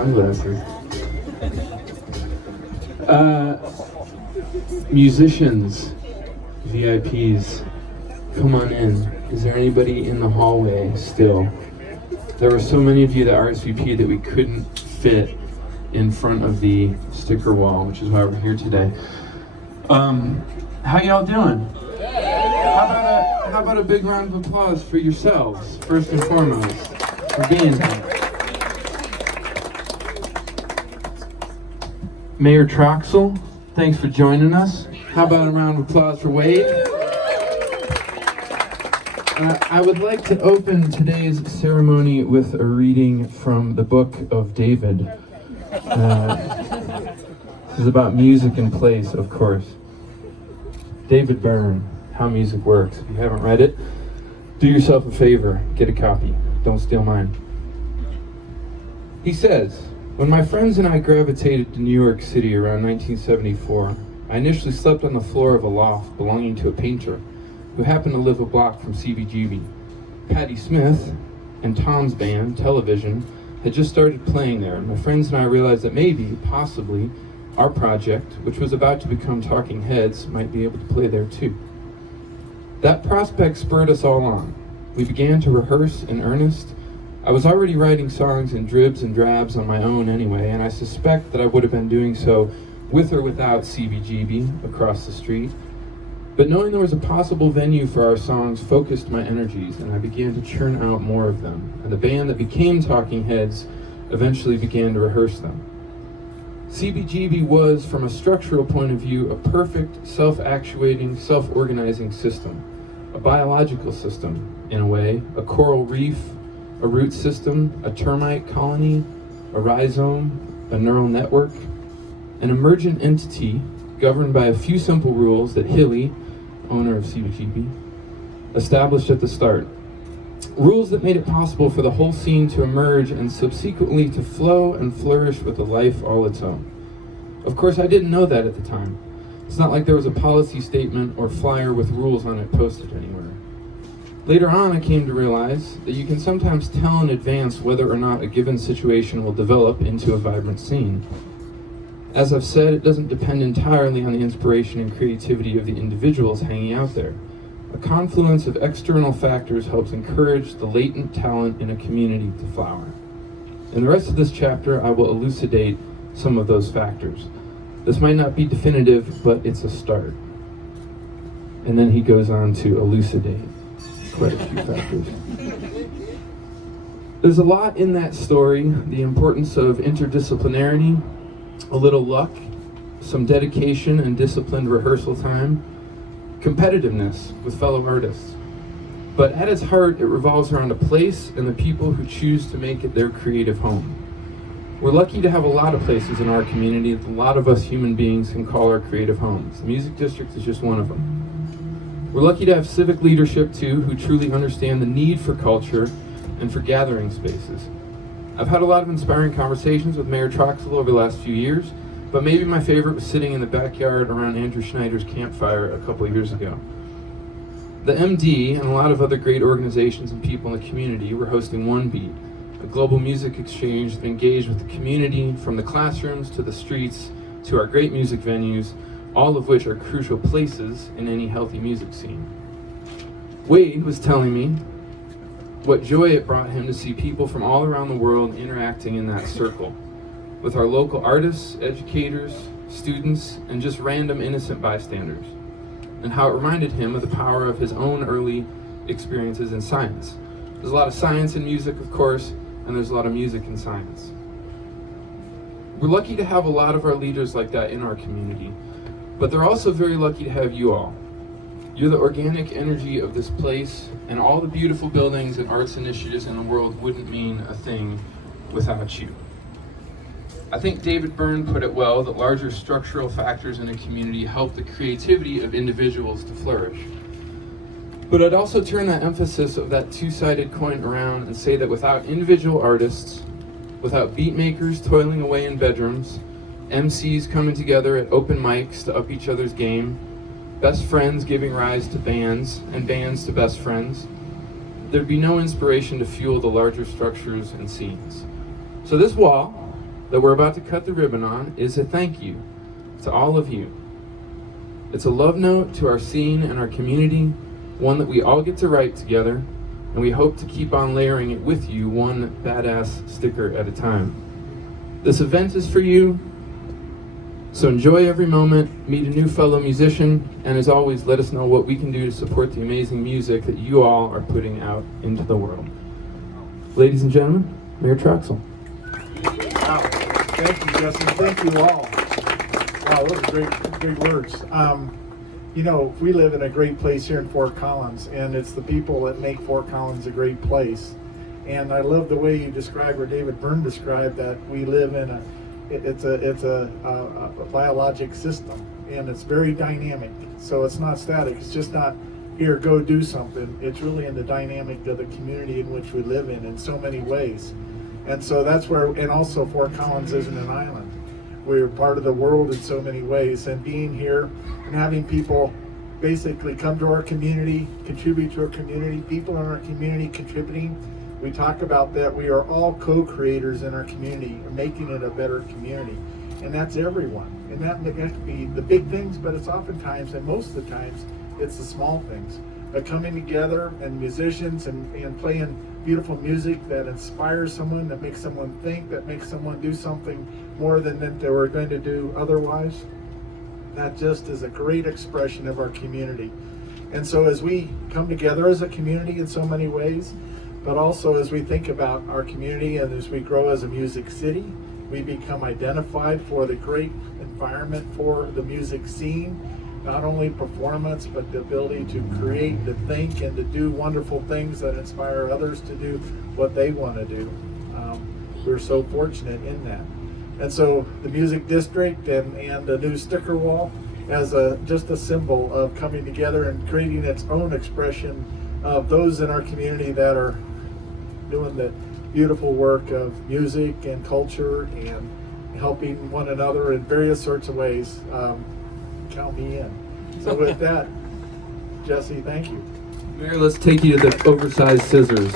sunglasses. Musicians, VIPs, come on in. Is there anybody in the hallway still? There were so many of you that RSVP that we couldn't fit in front of the sticker wall, which is why we're here today. How y'all doing? How about a big round of applause for yourselves, first and foremost, for being here. Mayor Troxell, thanks for joining us. How about a round of applause for Wade? I would like to open today's ceremony with a reading from the book of David. This is about music and place, of course. David Byrne, How Music Works. If you haven't read it, do yourself a favor, get a copy. Don't steal mine. He says, when my friends and I gravitated to New York City around 1974, I initially slept on the floor of a loft belonging to a painter who happened to live a block from CBGB. Patti Smith and Tom's band, Television, had just started playing there, and my friends and I realized that maybe, possibly, our project, which was about to become Talking Heads, might be able to play there too. That prospect spurred us all on. We began to rehearse in earnest. I was already writing songs in dribs and drabs on my own anyway, and I suspect that I would have been doing so with or without CBGB across the street. But knowing there was a possible venue for our songs focused my energies, and I began to churn out more of them. And the band that became Talking Heads eventually began to rehearse them. CBGB was, from a structural point of view, a perfect, self-actuating, self-organizing system. A biological system, in a way, a coral reef, a root system, a termite colony, a rhizome, a neural network, an emergent entity governed by a few simple rules that Hilly, owner of CBGB, established at the start. Rules that made it possible for the whole scene to emerge and subsequently to flow and flourish with a life all its own. Of course, I didn't know that at the time. It's not like there was a policy statement or flyer with rules on it posted anywhere. Later on, I came to realize that you can sometimes tell in advance whether or not a given situation will develop into a vibrant scene. As I've said, it doesn't depend entirely on the inspiration and creativity of the individuals hanging out there. A confluence of external factors helps encourage the latent talent in a community to flower. In the rest of this chapter, I will elucidate some of those factors. This might not be definitive, but it's a start. And then he goes on to elucidate quite a few factors. There's a lot in that story, the importance of interdisciplinarity, a little luck, some dedication and disciplined rehearsal time, competitiveness with fellow artists. But at its heart, it revolves around a place and the people who choose to make it their creative home. We're lucky to have a lot of places in our community that a lot of us human beings can call our creative homes. The Music District is just one of them. We're lucky to have civic leadership too, who truly understand the need for culture and for gathering spaces. I've had a lot of inspiring conversations with Mayor Troxell over the last few years, but maybe my favorite was sitting in the backyard around Andrew Schneider's campfire a couple of years ago. The MD and a lot of other great organizations and people in the community were hosting One Beat, a global music exchange that engaged with the community from the classrooms to the streets to our great music venues, all of which are crucial places in any healthy music scene. Wade was telling me what joy it brought him to see people from all around the world interacting in that circle, with our local artists, educators, students, and just random innocent bystanders, and how it reminded him of the power of his own early experiences in science. There's a lot of science in music, of course, and there's a lot of music in science. We're lucky to have a lot of our leaders like that in our community, but they're also very lucky to have you all. You're the organic energy of this place, and all the beautiful buildings and arts initiatives in the world wouldn't mean a thing without you. I think David Byrne put it well that larger structural factors in a community help the creativity of individuals to flourish. But I'd also turn that emphasis of that two-sided coin around and say that without individual artists, without beat makers toiling away in bedrooms, MCs coming together at open mics to up each other's game, best friends giving rise to bands, and bands to best friends, there'd be no inspiration to fuel the larger structures and scenes. So this wall that we're about to cut the ribbon on is a thank you to all of you. It's a love note to our scene and our community, one that we all get to write together, and we hope to keep on layering it with you, one badass sticker at a time. This event is for you, so enjoy every moment, meet a new fellow musician, and as always, let us know what we can do to support the amazing music that you all are putting out into the world. Ladies and gentlemen, Mayor Troxell. Wow. Thank you, Justin. Thank you all. Wow, those are great words. You know, we live in a great place here in Fort Collins, and it's the people that make Fort Collins a great place. And I love the way you described, or David Byrne described, that we live in a biologic system, and it's very dynamic. So it's not static. It's just not here, go do something. It's really in the dynamic of the community in which we live in so many ways. And so that's where, and also Fort Collins isn't an island. We're part of the world in so many ways, and being here and having people basically come to our community, contribute to our community, people in our community contributing. We talk about that. We are all co-creators in our community, making it a better community. And that's everyone. And that could be the big things, but it's oftentimes, and most of the times, it's the small things. Coming together and musicians and playing beautiful music that inspires someone, that makes someone think, that makes someone do something more than they were going to do otherwise. That just is a great expression of our community. And so as we come together as a community in so many ways, but also as we think about our community and as we grow as a music city, we become identified for the great environment for the music scene, not only performance, but the ability to create, to think, and to do wonderful things that inspire others to do what they want to do. We're so fortunate in that. And so the music district and the new sticker wall as just a symbol of coming together and creating its own expression of those in our community that are doing the beautiful work of music and culture and helping one another in various sorts of ways. Count me in. So with that, Jesse, thank you. Mayor, let's take you to the oversized scissors.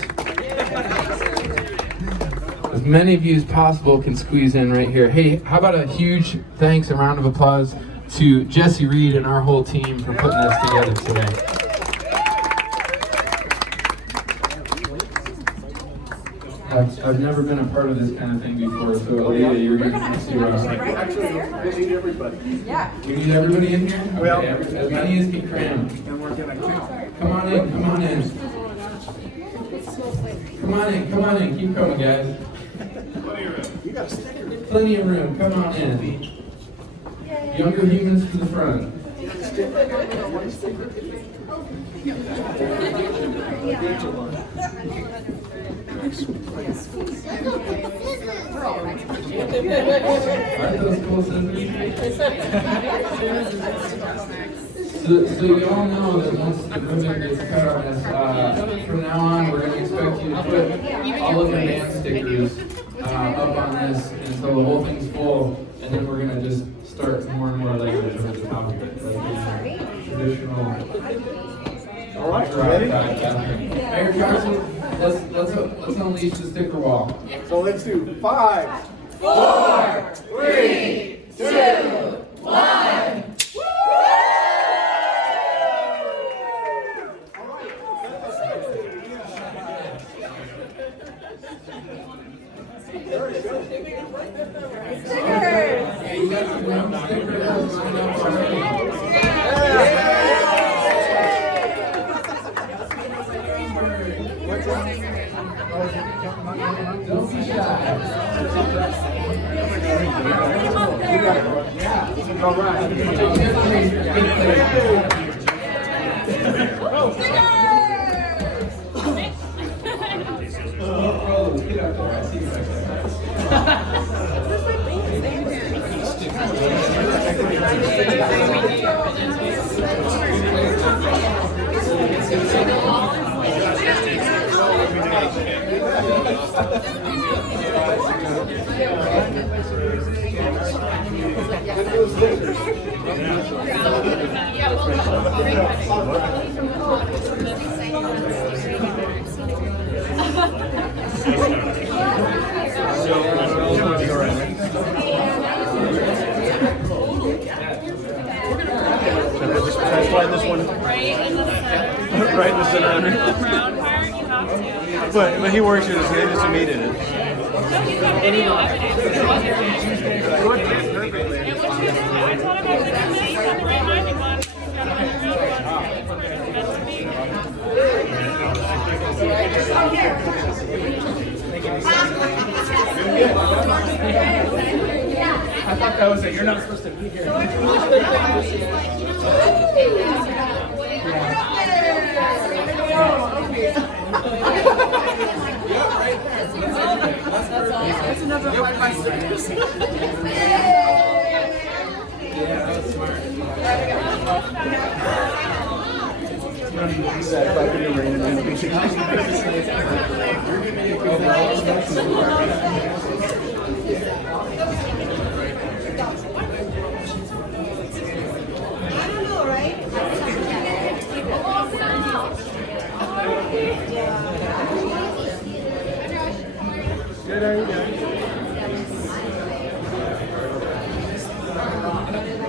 As many of you as possible can squeeze in right here. Hey, how about a huge thanks, a round of applause to Jesse Reed and our whole team for putting this together today. I've never been a part of this kind of thing before, so Elliot, you're going to see what I'm saying. Actually, we need everybody. Yeah. We need everybody in here? Okay, Well, as many as can cram. And we're going to count. Come on in, come on in. Come on in, keep coming, guys. You got a sticker. Plenty of room, come on in. Younger humans to the front. Aren't those cool scissors? So you all know that once the ribbon gets cut on this, from now on we're going to expect you to put all of your band stickers up on this until the whole thing's full, and then we're going to just start more and more layers over the top of it, like traditional. All right, ready? Mayor Troxell, let's unleash the sticker wall. So let's do 5, 4, 3, 2, 1. Yeah, you got some round stickers lined up already. Don't be shy. All right. Get up there. I see you back there. that are under. Brown part, you have to. But he works here, so they just needed it. No, he's got video evidence. It wasn't it. I told him I was going to make on the right minding one. He's got it on the real one. That's me. I thought that was it. You're not supposed to be here. That's another one of my stickers. Good, how are you doing?